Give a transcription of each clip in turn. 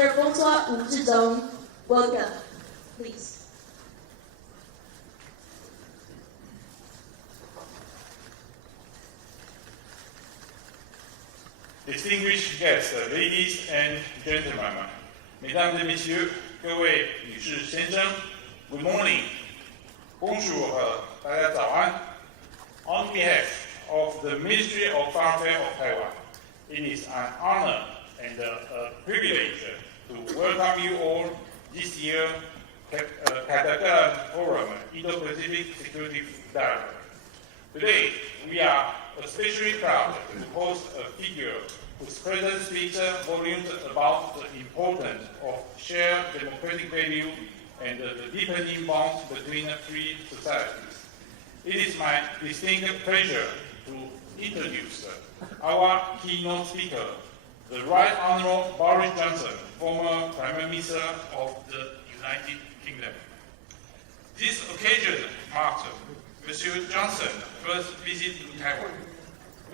Ambassador Bonsoir Wu Zhizhong. Welcome, please. Distinguished guests, ladies and gentlemen, mesdames et messieurs, 各位女士先生 ，Good morning, bonjour， 大家早安。On behalf of the Ministry of Foreign Affairs of Taiwan, it is an honor and a privilege to welcome you all this year凯达格兰Forum Indo-Pacific Security Dialogue. Today, we are especially proud to host a figure whose presence speaks volumes about the importance of shared democratic value and the deepening bonds between free societies. It is my distinct pleasure to introduce our keynote speaker, the Right Honorable Boris Johnson, former Prime Minister of the United Kingdom. This occasion marks Mr. Johnson's first visit to Taiwan.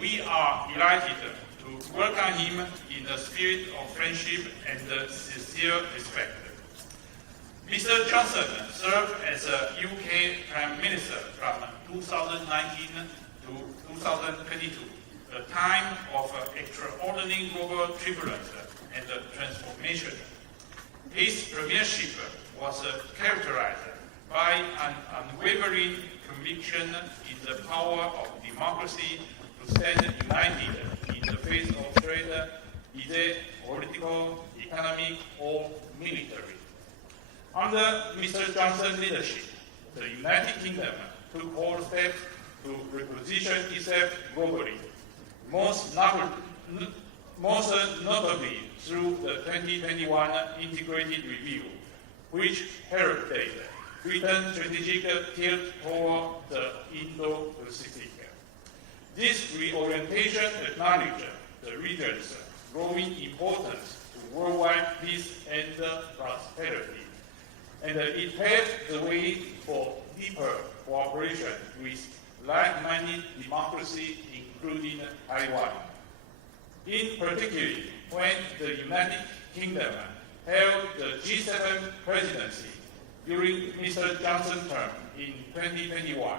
We are delighted to welcome him in a spirit of friendship and sincere respect. Mr. Johnson served as a UK Prime Minister from 2019 to 2022, a time of extraordinary global turbulence and transformation. His premiership was characterized by an unwavering conviction in the power of democracy to stand united in the face of threat, be they political, economic, or military. Under Mr. Johnson's leadership, the United Kingdom took bold steps to reposition itself globally, most notably through the 2021 Integrated Review, which heralded Britain's strategic tilt toward the Indo-Pacific. This reorientation acknowledged the region's growing importance to worldwide peace and prosperity, and it paved the way for deeper cooperation with like-minded democracies, including Taiwan. In particular, when the United Kingdom held the G7 presidency during Mr. Johnson's term in 2021,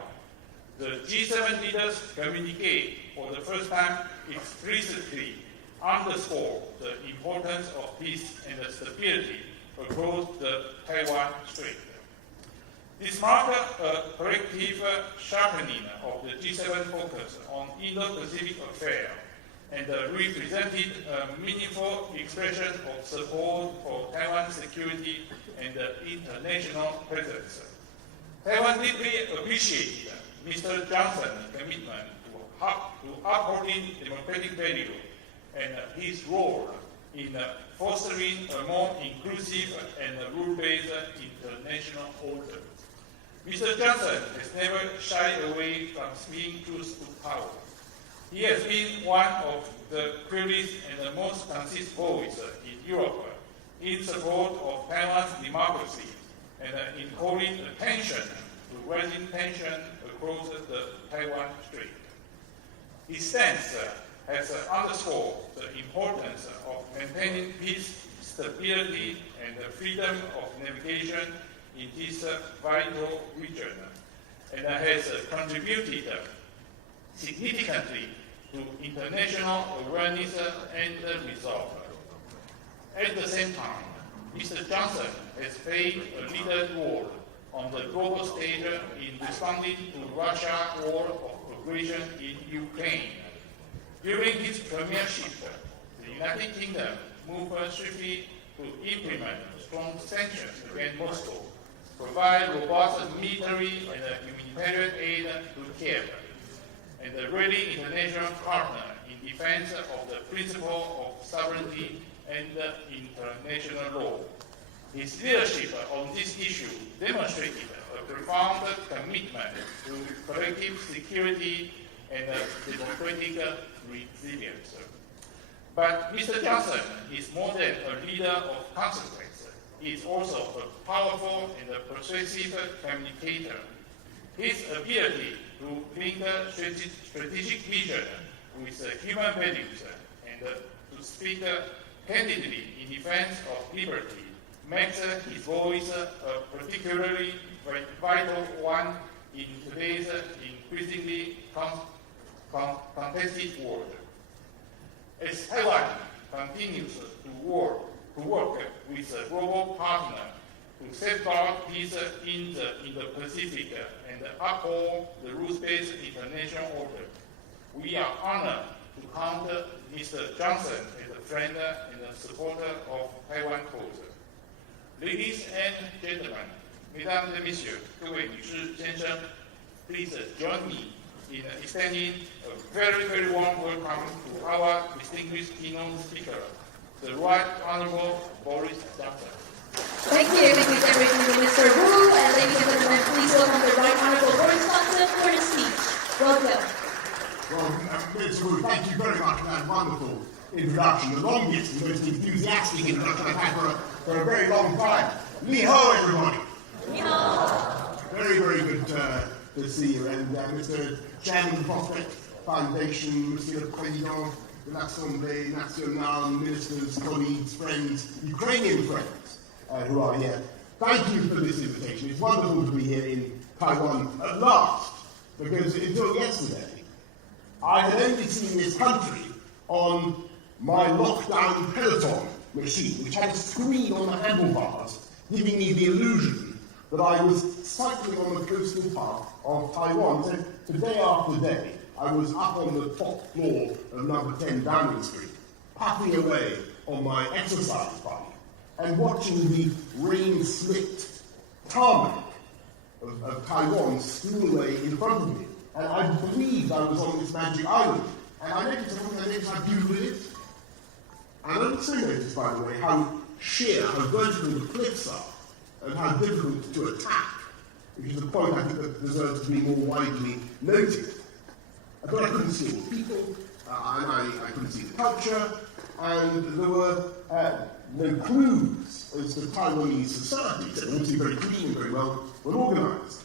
the G7 leaders' communique for the first time explicitly underscored the importance of peace and stability across the Taiwan Strait. This marked a collective sharpening of the G7 focus on Indo-Pacific affairs and represented a meaningful expression of support for Taiwan's security and international presence. Taiwan deeply appreciated Mr. Johnson's commitment to upholding democratic value and his role in fostering a more inclusive and rule-based international order. Mr. Johnson has never shied away from speaking truth to power. He has been one of the clearest and the most consistent voices in Europe in support of Taiwan's democracy and in calling attention to rising tension across the Taiwan Strait. His stance has underscored the importance of maintaining peace, stability, and freedom of navigation in this vital region, and has contributed significantly to international awareness and resolve. At the same time, Mr. Johnson has played a leader role on the global stage in responding to Russia's war of aggression in Ukraine. During his premiership, the United Kingdom moved swiftly to implement strong sanctions against Moscow, provide robust military and humanitarian aid to Kiev, and a ready international partner in defense of the principle of sovereignty and international law. His leadership on this issue demonstrated a profound commitment to collective security and democratic resilience. But Mr. Johnson is more than a leader of consequence. He is also a powerful and a persuasive communicator. His ability to link strategic vision with human values and to speak candidly in defense of liberty makes his voice a particularly vital one in today's increasingly contested world. As Taiwan continues to work with a global partner to safeguard peace in the Indo-Pacific and uphold the rules-based international order, we are honored to count Mr. Johnson as a friend and a supporter of Taiwan cause. Ladies and gentlemen, Mesdames et Messieurs, 各位女士先生 please join me in extending a very, very warm welcome to our distinguished keynote speaker, the Right Honorable Boris Johnson. Thank you, Mr. Wu, and ladies and gentlemen, please welcome the Right Honorable Boris Johnson for his speech. Welcome. Well, Mr. Wu, thank you very much for that wonderful introduction, the longest and most enthusiastic introduction I've had for a very long time. Ni hao, everybody. Ni hao. Very, very good to see you, and Mr. Chairman of the Prospect Foundation, Monsieur le Président de l'Assemblée Nationale, ministers, colleagues, friends, Ukrainian friends who are here. Thank you for this invitation. It's wonderful to be here in Taiwan at last, because until yesterday, I had only seen this country on my lockdown Peloton machine, which had a screen on the handlebars, giving me the illusion that I was cycling on the coastal path of Taiwan. So day after day, I was up on the top floor of number 10 Downing Street, puffing away on my exercise bike and watching the rain-slicked tarmac of Taiwan stream away in front of me. And I believed I was on this magic island. And I noticed how beautiful it is. And I also noticed, by the way, how sheer, how vertical the cliffs are, and how difficult to attack, which is a point I think that deserves to be more widely noted. But I couldn't see all the people, and I couldn't see the culture, and there were no clues as to Taiwanese society. So it was very clean and very well organised.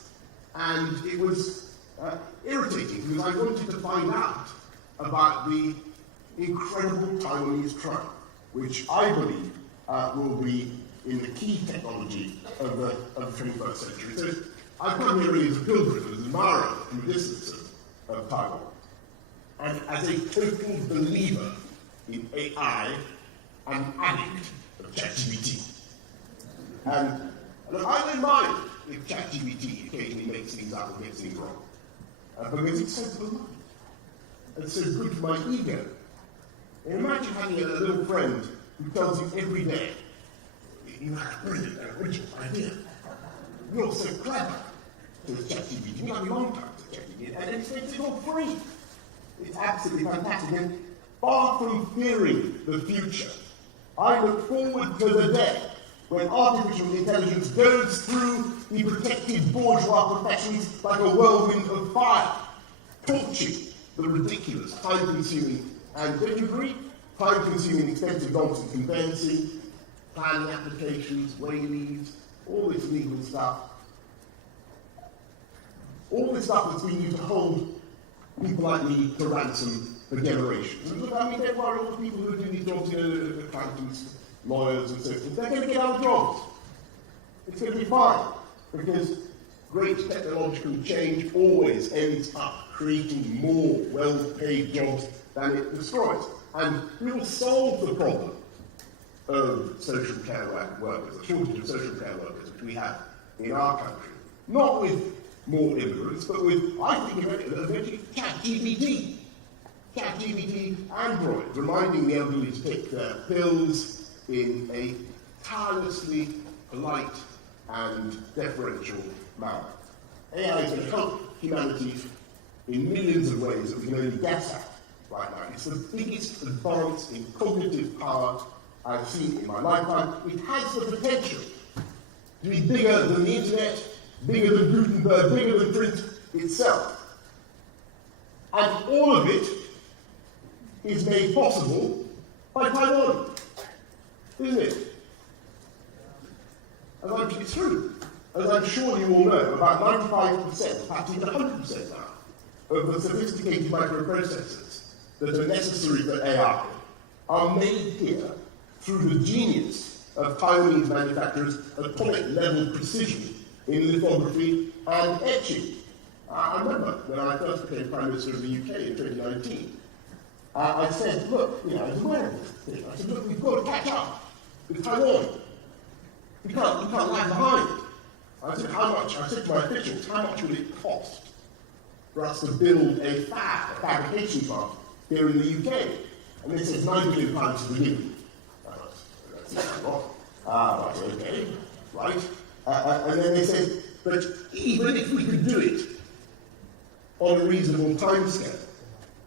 And it was irritating because I wanted to find out about the incredible Taiwanese tribe, which I believe will be in the key technology of the 21st century. So I've come here really as a pilgrim, as an admirer from a distance of Taiwan, and as a total believer in AI and addict of ChatGPT. And look, I don't mind if ChatGPT occasionally makes things up or gets things wrong, because it's so polite. It's so good for my ego. And imagine having a little friend who tells you every day, you had a brilliant original idea. You're so clever. So it's ChatGPT. You have a long time to ChatGPT, and it's all free. It's absolutely fantastic. And far from fearing the future, I look forward to the day when artificial intelligence goes through the protected bourgeois professions like a whirlwind of fire, torching the ridiculous, time-consuming, and don't you agree? Time-consuming, expensive nonsense conveyancing, planning applications, wayleaves, all this legal stuff. All this stuff that's been used to hold people like me to ransom for generations. And look, I mean, don't worry, all the people who are doing these jobs, accountants, lawyers, and so forth, they're going to get out of jobs. It's going to be fine, because great technological change always ends up creating more well-paid jobs than it destroys. And we will solve the problem of social care workers, the shortage of social care workers which we have in our country. Not with more immigrants, but with, I think, eventually ChatGPT. ChatGPT Android, reminding the elderly to take their pills in a tirelessly polite and deferential manner. AI is going to help humanity in millions of ways that we can only guess at right now. It's the biggest advance in cognitive power I've seen in my lifetime. It has the potential to be bigger than the internet, bigger than Gutenberg, bigger than print itself. And all of it is made possible by Taiwan, isn't it? It's true. As I'm sure you all know, about 95%, perhaps even 100% now, of the sophisticated microprocessors that are necessary for AI are made here through the genius of Taiwanese manufacturers' atomic-level precision in lithography and etching. I remember when I first became Prime Minister of the UK in 2019, I said, look, I was aware of this thing. I said, look, we've got to catch up with Taiwan. We can't lag behind. I said to my officials, how much will it cost for us to build a fabrication plant here in the UK? And they said, £9 million to begin with. That's not right, okay, right. And then they said, but even if we could do it on a reasonable timescale,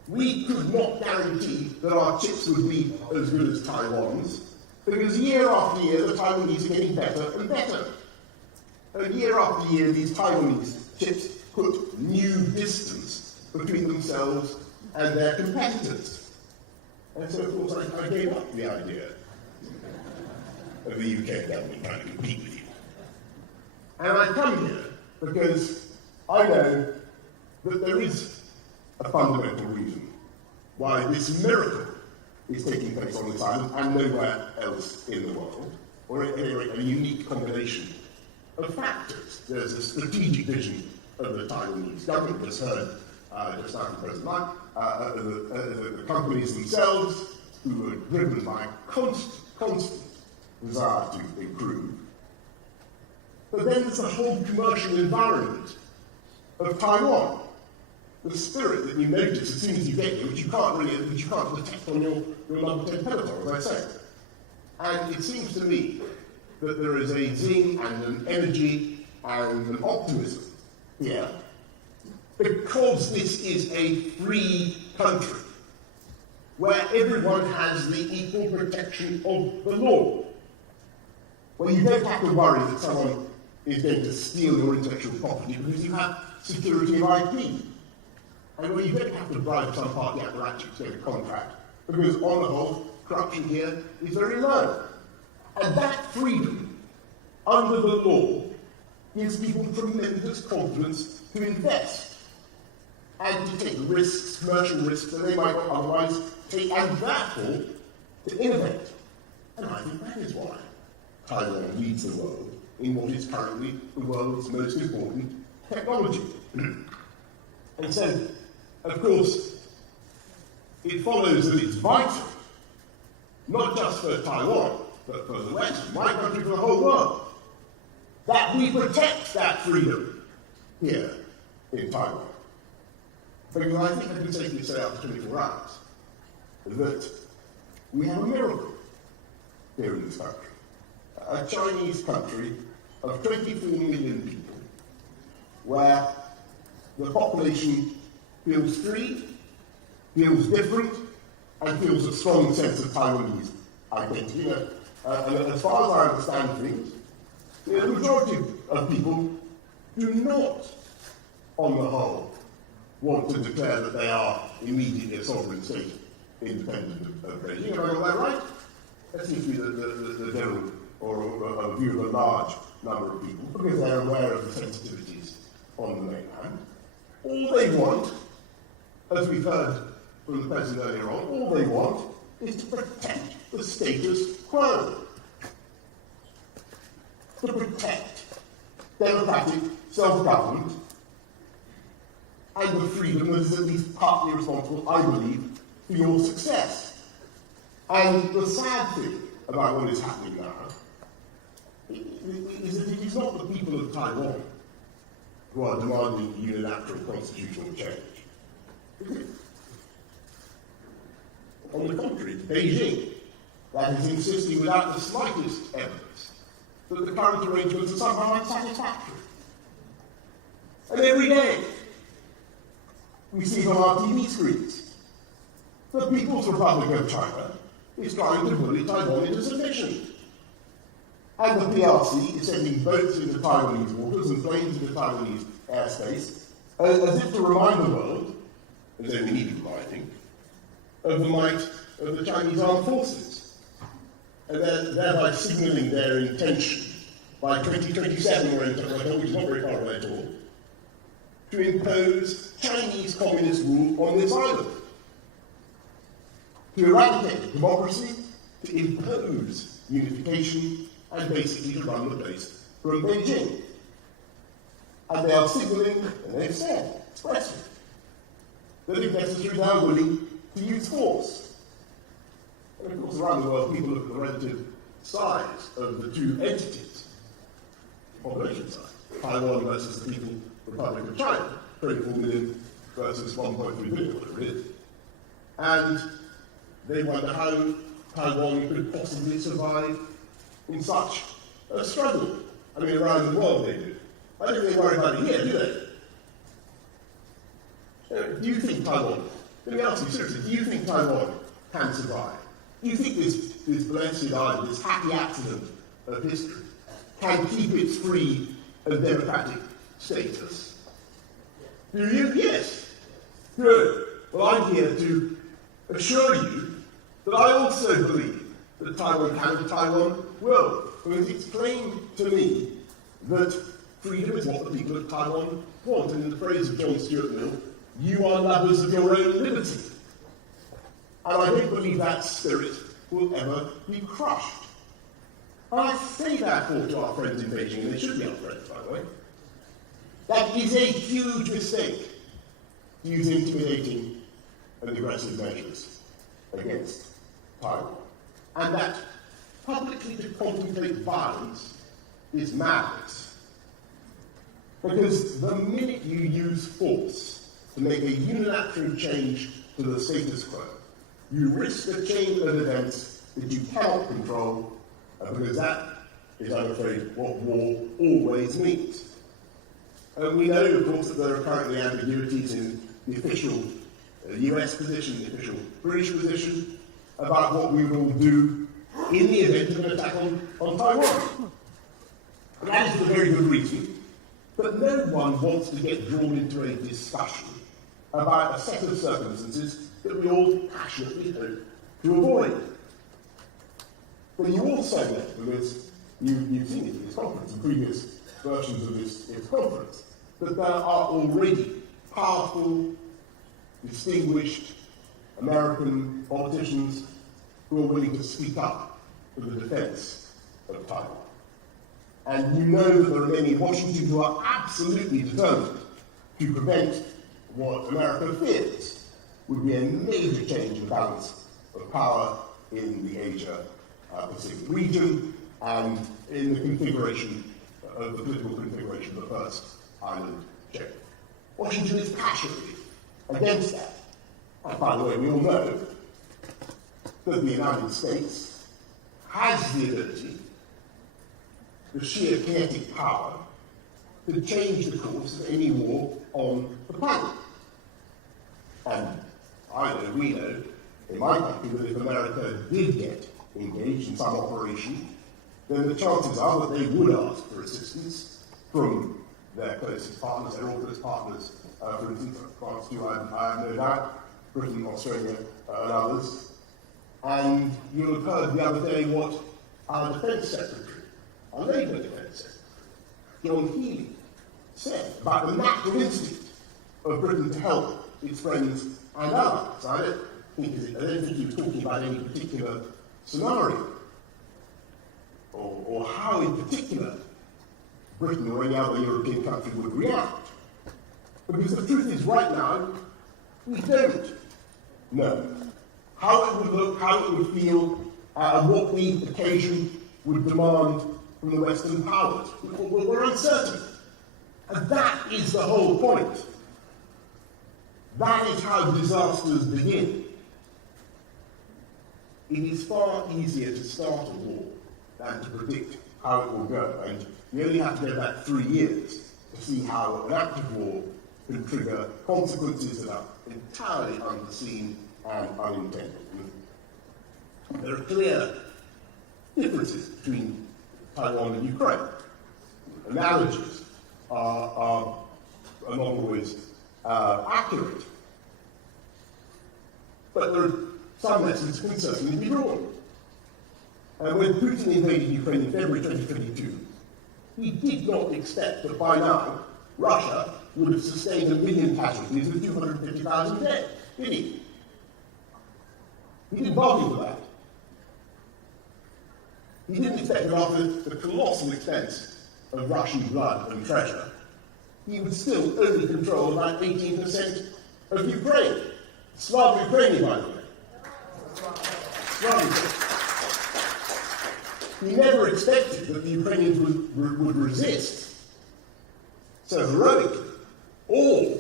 we could not guarantee that our chips would be as good as Taiwan's, because year after year, the Taiwanese are getting better and better. And year after year, these Taiwanese chips put new distance between themselves and their competitors. And so, of course, I gave up the idea of the UK government trying to compete with you. And I come here because I know that there is a fundamental reason why this miracle is taking place on this island and nowhere else in the world, or at any rate a unique combination of factors. There's a strategic vision of the Taiwanese government, as heard just after President Lai, the companies themselves, who are driven by constant desire to improve. But then there's the whole commercial environment of Taiwan, the spirit that you notice as soon as you get here, which you can't detect on your number 10 peloton, as I say. And it seems to me that there is a zing and an energy and an optimism here, because this is a free country where everyone has the equal protection of the law, where you don't have to worry that someone is going to steal your intellectual property because you have security of IP, and where you don't have to bribe some party apparatchik to get a contract, because on the whole, corruption here is very low. And that freedom, under the law, gives people tremendous confidence to invest and to take risks, commercial risks, that they might not otherwise take, and therefore to innovate. And I think that is why Taiwan leads the world in what is currently the world's most important technology. And so, of course, it follows that it's vital, not just for Taiwan, but for the West, my country, for the whole world, that we protect that freedom here in Taiwan. Because I think I can safely say after 24 hours that we have a miracle here in this country. A Chinese country of 24 million people, where the population feels free, feels different, and feels a strong sense of Taiwanese identity. And as far as I understand things, the majority of people do not, on the whole, want to declare that they are immediately a sovereign state, independent of Beijing. Have I got that right? That seems to be the general, or a view of a large number of people, because they're aware of the sensitivities on the mainland. All they want, as we've heard from the President earlier on, all they want is to protect the status quo. To protect democratic self-government and the freedom that is at least partly responsible, I believe, for your success. And the sad thing about what is happening now is that it is not the people of Taiwan who are demanding unilateral constitutional change. On the contrary, Beijing that is insisting without the slightest evidence that the current arrangements are somehow unsatisfactory. And every day, we see on our TV screens the People's Republic of China is trying to bully Taiwan into submission. And the PRC is sending boats into Taiwanese waters and planes into Taiwanese airspace, as if to remind the world, as though we need reminding, of the might of the Chinese armed forces, and thereby signalling their intention by 2027, which is not very far away at all, to impose Chinese communist rule on this island, to eradicate democracy, to impose unification and basically to run the place from Beijing. And they are signalling, and they've said expressly, that if necessary they are willing to use force. And of course around the world people look at the relative size of the two entities, population size, Taiwan versus the People's Republic of China, 24 million versus 1.3 billion, whatever it is. And they wonder how Taiwan could possibly survive in such a struggle. I mean, around the world they do. I don't think they worry about it here, do they? Do you think Taiwan, let me ask you seriously, do you think Taiwan can survive? Do you think this blessed island, this happy accident of history, can keep its free and democratic status? Do you? Yes. Good. Well, I'm here to assure you that I also believe that Taiwan can and Taiwan will. Because it's plain to me that freedom is what the people of Taiwan want. And in the phrase of John Stuart Mill, you are lovers of your own liberty. And I don't believe that spirit will ever be crushed. And I say therefore to our friends in Beijing, and they should be our friends, by the way, that is a huge mistake to use intimidating and aggressive measures against Taiwan. And that publicly to contemplate violence is madness. Because the minute you use force to make a unilateral change to the status quo, you risk a chain of events that you cannot control, because that is, I'm afraid, what war always means. And we know, of course, that there are currently ambiguities in the official US position, the official British position, about what we will do in the event of an attack on Taiwan. And that is for very good reason. But no one wants to get drawn into a discussion about a set of circumstances that we all passionately hope to avoid. But you also know, because you've seen it in this conference, and previous versions of this conference, that there are already powerful, distinguished American politicians who are willing to speak up for the defense of Taiwan. And you know that there are many in Washington who are absolutely determined to prevent what America fears would be a major change in balance of power in the Asia-Pacific region and in the configuration of the political configuration of the first island chain. Washington is passionately against that. And by the way, we all know that the United States has the ability, the sheer kinetic power, to change the course of any war on the planet. And I know, we know, in my country, that if America did get engaged in some operation, then the chances are that they would ask for assistance from their closest partners, their closest partners, for instance, France, too, I have no doubt, Britain, Australia, and others. And you'll have heard the other day what our Defence Secretary, our Labour Defence Secretary, John Healey, said about the natural instinct of Britain to help its friends and allies. I don't think he was talking about any particular scenario, or how in particular Britain or any other European country would react. Because the truth is, right now, we don't know how it would look, how it would feel, and what the occasion would demand from the Western powers. We're uncertain. And that is the whole point. That is how disasters begin. It is far easier to start a war than to predict how it will go. And you only have to go back 3 years to see how an active war can trigger consequences that are entirely unforeseen and unintended. There are clear differences between Taiwan and Ukraine. Analogies are not always accurate. But there are some lessons can certainly be drawn. When Putin invaded Ukraine in February 2022, he did not expect that by now Russia would have sustained 1 million casualties and 250,000 dead, did he? He didn't bargain for that. He didn't expect that after the colossal expense of Russian blood and treasure, he would still only control about 18% of Ukraine. Slav Ukrainian, by the way. He never expected that the Ukrainians would resist so heroically, or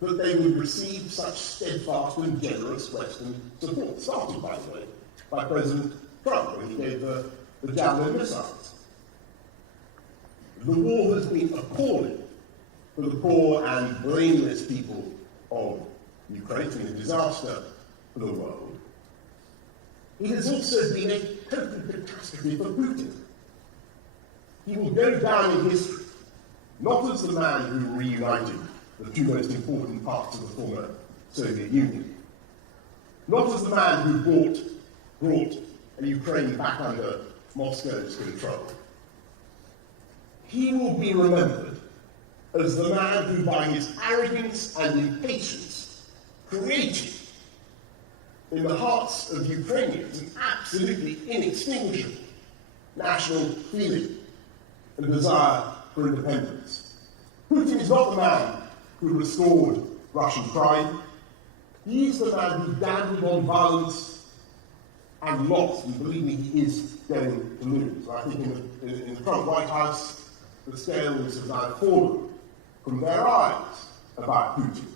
that they would receive such steadfast and generous Western support, started, by the way, by President Trump when he gave the Javelin missiles. The war has been appalling for the poor and blameless people of Ukraine. It's been a disaster for the world. It has also been a total catastrophe for Putin. He will go down in history, not as the man who reunited the two most important parts of the former Soviet Union, not as the man who brought Ukraine back under Moscow's control. He will be remembered as the man who, by his arrogance and impatience, created in the hearts of Ukrainians an absolutely inextinguishable national feeling and desire for independence. Putin is not the man who restored Russian pride. He is the man who gambled on violence and lost, and believe me, he is going to lose. I think in the Trump White House, the scales have now fallen from their eyes about Putin.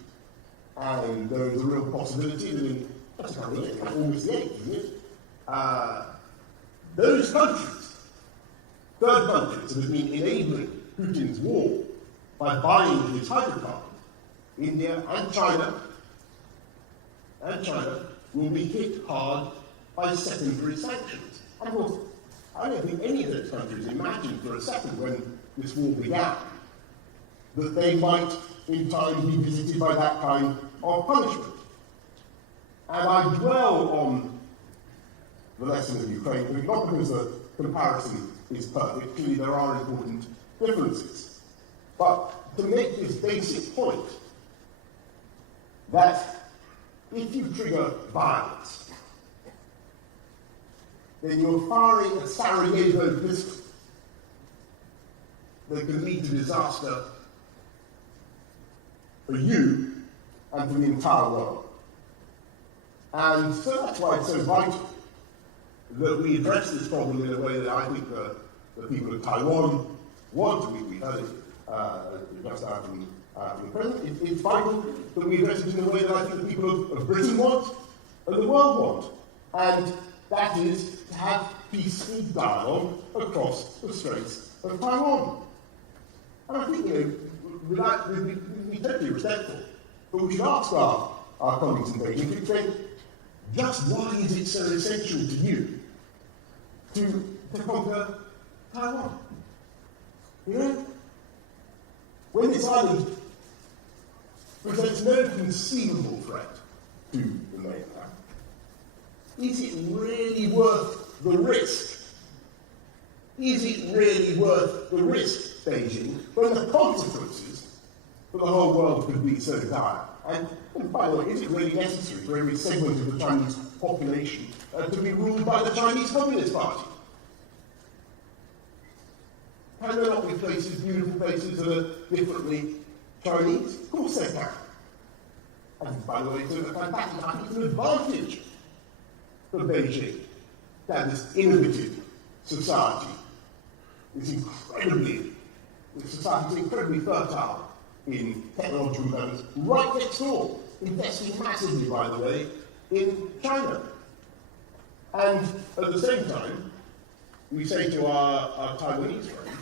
And there is a real possibility that in August the 8th, isn't it? Those countries, third countries that have been enabling Putin's war by buying his hydrocarbons, India and China, will be hit hard by secondary sanctions. And of course, I don't think any of those countries imagined for a second when this war began that they might in time be visited by that kind of punishment. And I dwell on the lesson of Ukraine, not because the comparison is perfect, clearly there are important differences, but to make this basic point that if you trigger violence, then you're firing a Sarajevo pistol that can lead to disaster for you and for the entire world. And so that's why it's so vital that we address this problem in a way that I think the people of Taiwan want. We heard it just out from the President. It's vital that we address it in a way that I think the people of Britain want and the world want. And that is to have peaceful dialogue across the Straits of Taiwan. And I think, we'd be totally respectful, but we should ask our colleagues in Beijing to explain just why is it so essential to you to conquer Taiwan? When this island presents no conceivable threat to the mainland, is it really worth the risk? Is it really worth the risk, Beijing, when the consequences for the whole world could be so dire? And by the way, is it really necessary for every segment of the Chinese population to be ruled by the Chinese Communist Party? Can there not be places, beautiful places, that are differently Chinese? Of course they can. And by the way, it's a fantastic, I think it's an advantage for Beijing to have this innovative society. This society is incredibly fertile in technological developments, right next door, investing massively, by the way, in China. And at the same time, we say to our Taiwanese friends,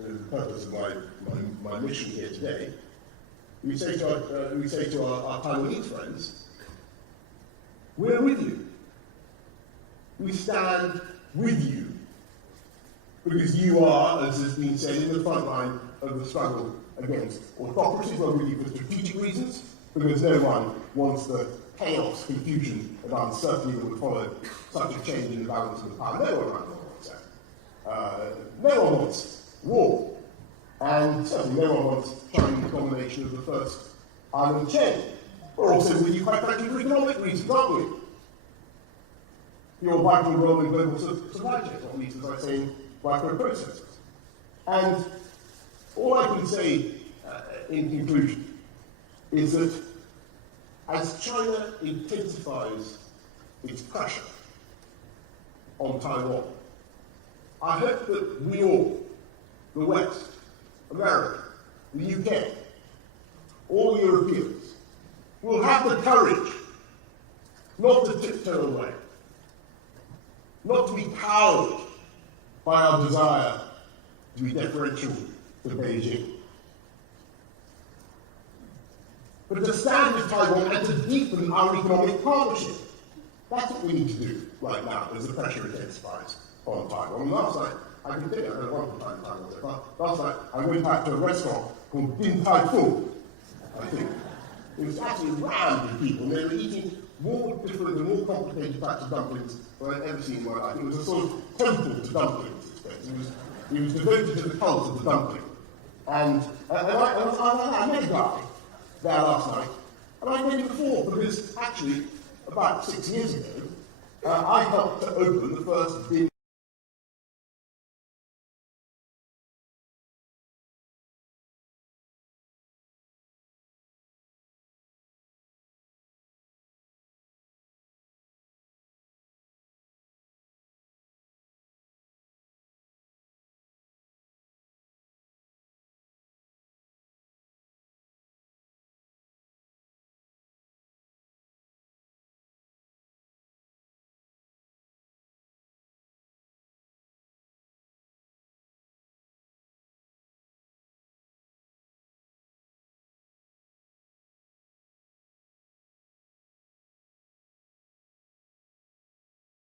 the purpose of my mission here today, we say to our Taiwanese friends, we're with you. We stand with you. Because you are, as has been said, in the front line of the struggle against autocracy. We're with you for strategic reasons, because no one wants the chaos, confusion, and uncertainty that would follow such a change in the balance of the power. No one wants that. No one wants war. And certainly no one wants Chinese domination of the first island chain. We're also with you, quite frankly, for economic reasons, aren't we? your vital role in global supply chains, not least, as I say, in microprocessors. And all I can say in conclusion is that as China intensifies its pressure on Taiwan, I hope that we all, the West, America, the UK, all Europeans, will have the courage not to tiptoe away, not to be cowed by our desire to be deferential to Beijing, but to stand with Taiwan and to deepen our economic partnership. That's what we need to do right now as the pressure intensifies on Taiwan. Last night, I can think, I don't want to find Taiwan so far. Last night, I went back to a restaurant called Din Tai Fung, I think. It was absolutely rammed with people, and they were eating more different and more complicated types of dumplings than I've ever seen in my life. It was a sort of temple to dumplings, this place. It was devoted to the cult of the dumpling. And I met a guy there last night, and I met him before, because actually, about 6 years ago, I helped to open the first Din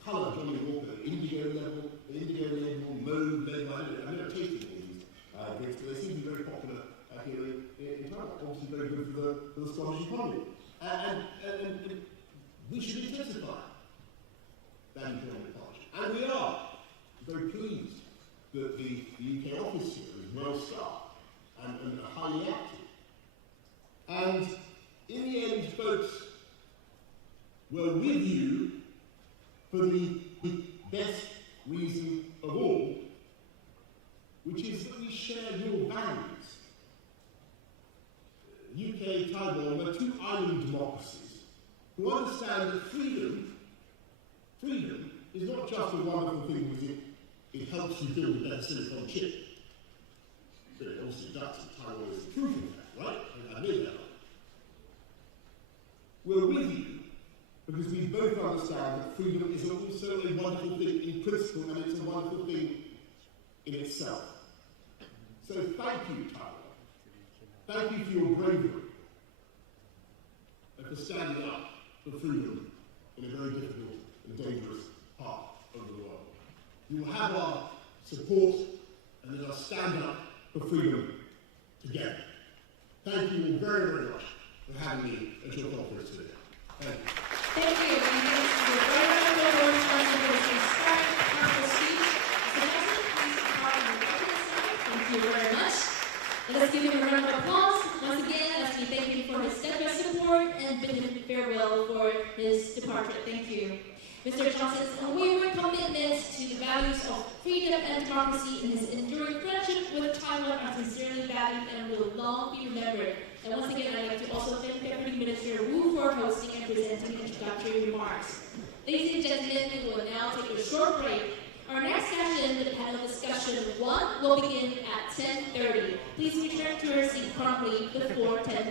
colour, Johnny Walker, indigo level, mauve level. I've never tasted these drinks, but they seem to be very popular here in China. Obviously, very good for the Scottish economy. And we should intensify that economic partnership. And we are very pleased that the UK office here is well staffed and highly active. And in the end, folks, we're with you for the best reason of all, which is that we share your values. UK, Taiwan are two island democracies who understand that freedom is not just a wonderful thing because it helps you build a better silicon chip. But it also does, and Taiwan is the proof of that, right? I know that. We're with you because we both understand that freedom is also a wonderful thing in principle, and it's a wonderful thing in itself. So thank you, Taiwan. Thank you for your bravery and for standing up for freedom in a very difficult and dangerous part of the world. You will have our support, and let us stand up for freedom together. Thank you all very, very much for having me at your conference today. Thank you. Thank you. And thanks to the very honorable Boris Johnson for his inspiring powerful speech. So next, please depart on the right side. Thank you very much. Let us give him a round of applause. Once again, as we thank him for his steadfast support and bid him farewell for his departure. Thank you. Mr. Johnson's unwavering commitment to the values of freedom and democracy and his enduring friendship with Taiwan are sincerely valued and will long be remembered. And once again, I'd like to also thank Deputy Minister Wu for hosting and presenting introductory remarks. Ladies and gentlemen, we will now take a short break. Our next session, the panel discussion 1, will begin at 10:30. Please return to your seat promptly before 10:30.